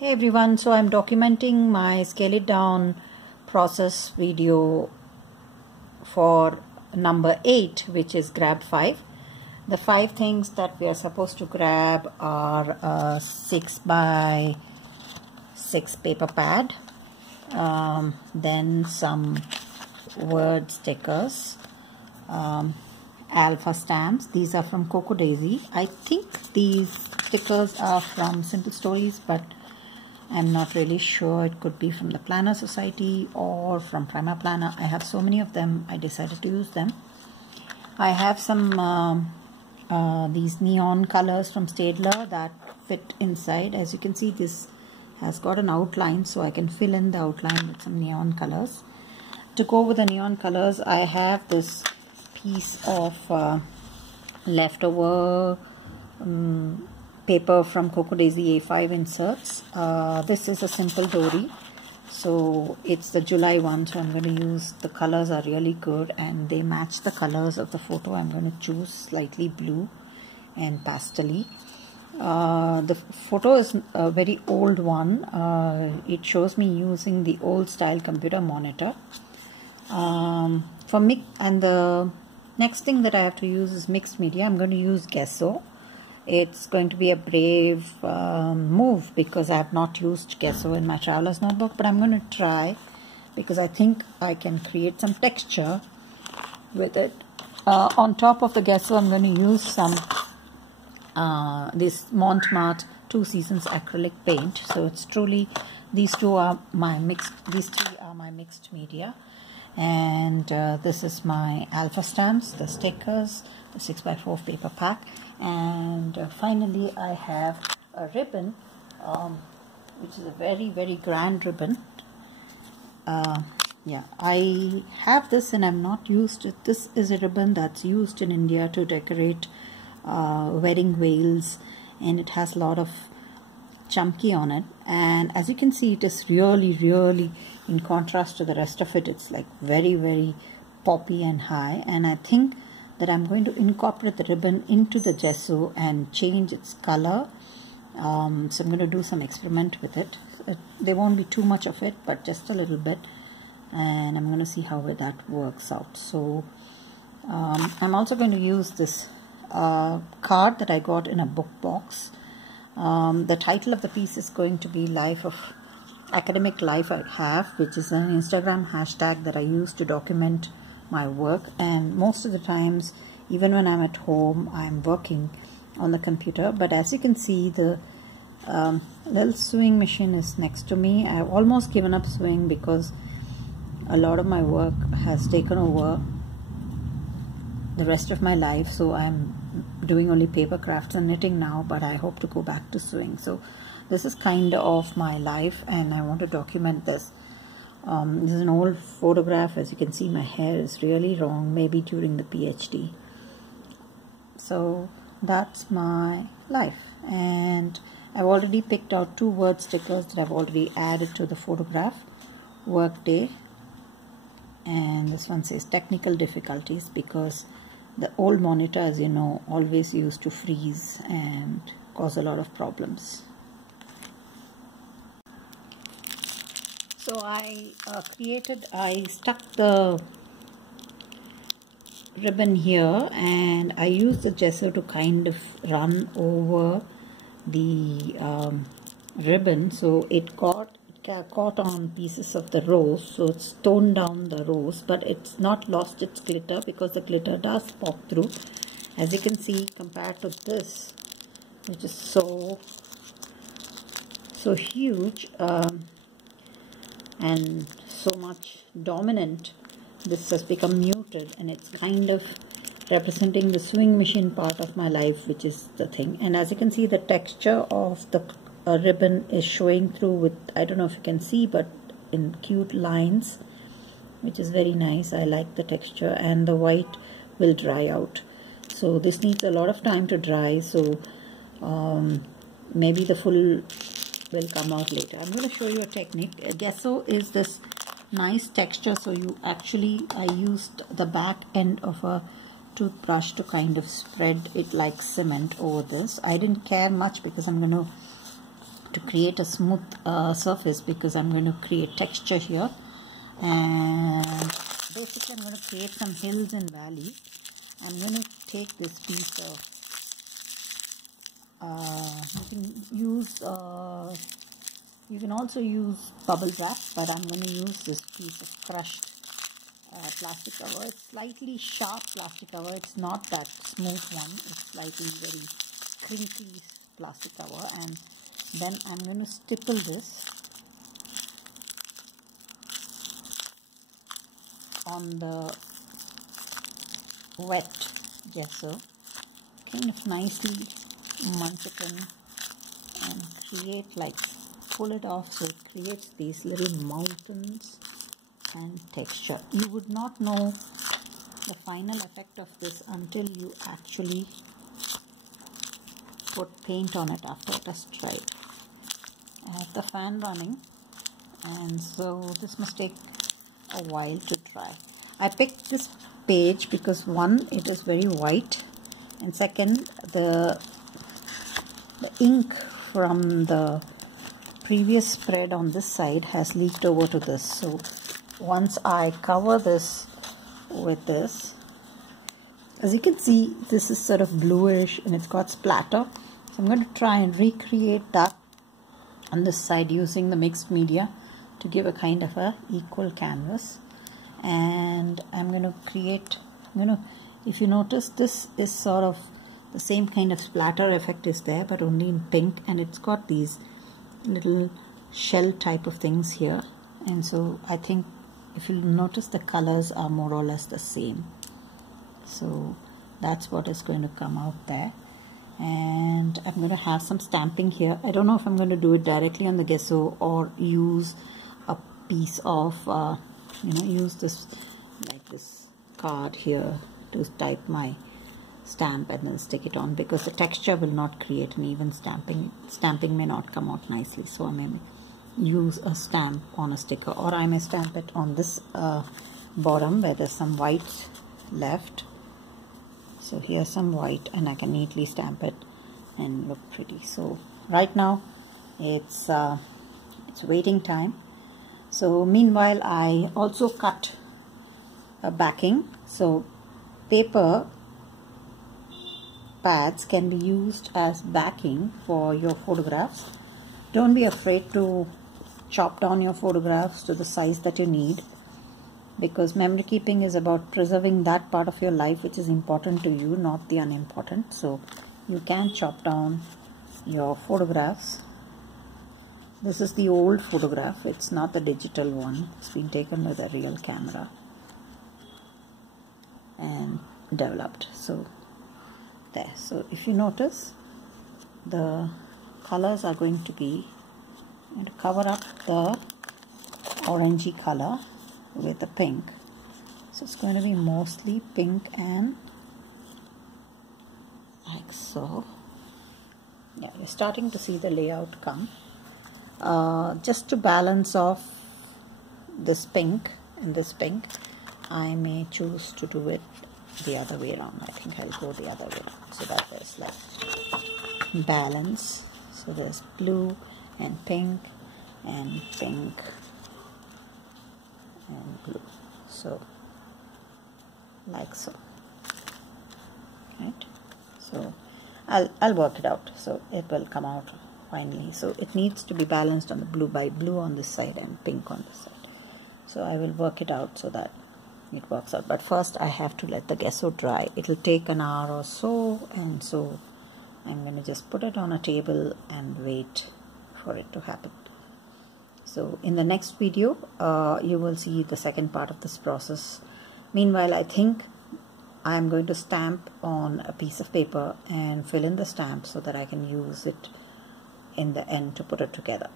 Hey everyone, so I'm documenting my scale it down process video for number 8, which is grab 5. The 5 things that we are supposed to grab are a 6 by 6 paper pad, then some word stickers, alpha stamps. These are from Coco Daisy. I think these stickers are from Simple Stories, but I'm not really sure. It could be from the Planner Society or from Prima Planner. I have so many of them, I decided to use them. I have some these neon colors from Staedtler that fit inside. As you can see, this has got an outline, so I can fill in the outline with some neon colors. To go with the neon colors, I have this piece of leftover paper from Coco Daisy A5 inserts. This is a simple dory, so it's the July one, so I'm going to use, the colors are really good and they match the colors of the photo. I'm going to choose slightly blue and pastel-y. The photo is a very old one. It shows me using the old style computer monitor. For me, and the next thing that I have to use is mixed media. I'm going to use gesso. It's going to be a brave move because I have not used gesso in my traveler's notebook, but I'm going to try because I think I can create some texture with it. On top of the gesso, I'm going to use some this Montmartre 2 Seasons acrylic paint. So it's truly, these three are my mixed media. And this is my alpha stamps, the stickers, the 6x4 paper pack, and finally I have a ribbon, which is a very grand ribbon. Yeah, I have this and I've not used it. This is a ribbon that's used in India to decorate wedding veils, and it has a lot of chunky on it, and as you can see, it is really in contrast to the rest of it. It's like very poppy and high, and I think that I'm going to incorporate the ribbon into the gesso and change its color. So I'm going to do some experiment with it. There won't be too much of it, but just a little bit, and I'm going to see how that works out. So I'm also going to use this card that I got in a book box. The title of the piece is going to be Academic Life I Have, which is an Instagram hashtag that I use to document my work, and most of the times, even when I'm at home, I'm working on the computer. But as you can see, the little sewing machine is next to me. I've almost given up sewing because a lot of my work has taken over the rest of my life, so I'm doing only paper crafts and knitting now, but I hope to go back to sewing. So this is kind of my life and I want to document this. This is an old photograph. As you can see, my hair is really wrong, maybe during the PhD. So that's my life, and I've already picked out 2 word stickers that I've already added to the photograph. Workday, and this one says technical difficulties because the old monitor, as you know, always used to freeze and cause a lot of problems. So I stuck the ribbon here, and I used the gesso to kind of run over the ribbon, so it caught on pieces of the rose, so it's toned down the rose, but it's not lost its glitter because the glitter does pop through, as you can see, compared to this, which is so huge and so much dominant. This has become muted, and it's kind of representing the sewing machine part of my life, which is the thing. And as you can see, the texture of the ribbon is showing through with, I don't know if you can see, but in cute lines, which is very nice. I like the texture, and the white will dry out. So this needs a lot of time to dry, so maybe the full will come out later. I'm going to show you a technique. Gesso is this nice texture, so I used the back end of a toothbrush to kind of spread it like cement over this. I didn't care much because I'm going to to create a smooth surface, because I'm going to create texture here, and basically I'm going to create some hills and valley. I'm going to take this piece of you can also use bubble wrap, but I'm going to use this piece of crushed plastic cover. It's slightly sharp plastic cover. It's not that smooth one. It's slightly very crinkly plastic cover, and then I'm going to stipple this on the wet gesso, kind of nicely munch it in and create, like, pull it off so it creates these little mountains and texture. You would not know the final effect of this until you actually put paint on it after it has dried. I have the fan running, and so this must take a while to dry. I picked this page because, one, it is very white, and second, the ink from the previous spread on this side has leaked over to this. So once I cover this with this, as you can see, this is sort of bluish and it's got splatter. So I'm going to try and recreate that on this side using the mixed media to give a kind of a equal canvas. And I'm going to create, if you notice, this is sort of the same kind of splatter effect is there, but only in pink, and it's got these little shell type of things here. And so I think if you notice, the colors are more or less the same. So that's what is going to come out there. And I'm going to have some stamping here. I don't know if I'm going to do it directly on the gesso or use a piece of use this, like this card here, to type my stamp and then stick it on, because the texture will not create an even stamping may not come out nicely. So I may use a stamp on a sticker, or I may stamp it on this bottom where there's some white left. So here's some white, and I can neatly stamp it and look pretty. So right now it's waiting time. So meanwhile, I also cut a backing. So paper pads can be used as backing for your photographs. Don't be afraid to chop down your photographs to the size that you need, because memory keeping is about preserving that part of your life which is important to you, not the unimportant. So you can chop down your photographs. This is the old photograph, it's not the digital one. It's been taken with a real camera and developed. So there. So if you notice, the colors are going to be, I'm going to cover up the orangey color with the pink. So it's going to be mostly pink and like so. Yeah, you're starting to see the layout come. Just to balance off this pink and this pink, I may choose to do it the other way around. I think I'll go the other way around, so that there's like balance. So there's blue and pink and pink and blue. So like so, right? So I'll work it out. So it will come out finally. So it needs to be balanced on the blue, by blue on this side and pink on this side. So I will work it out so that it works out. But first I have to let the gesso dry. It'll take an hour or so, and so I'm going to just put it on a table and wait for it to happen. So in the next video you will see the second part of this process. Meanwhile, I think I'm going to stamp on a piece of paper and fill in the stamp so that I can use it in the end to put it together.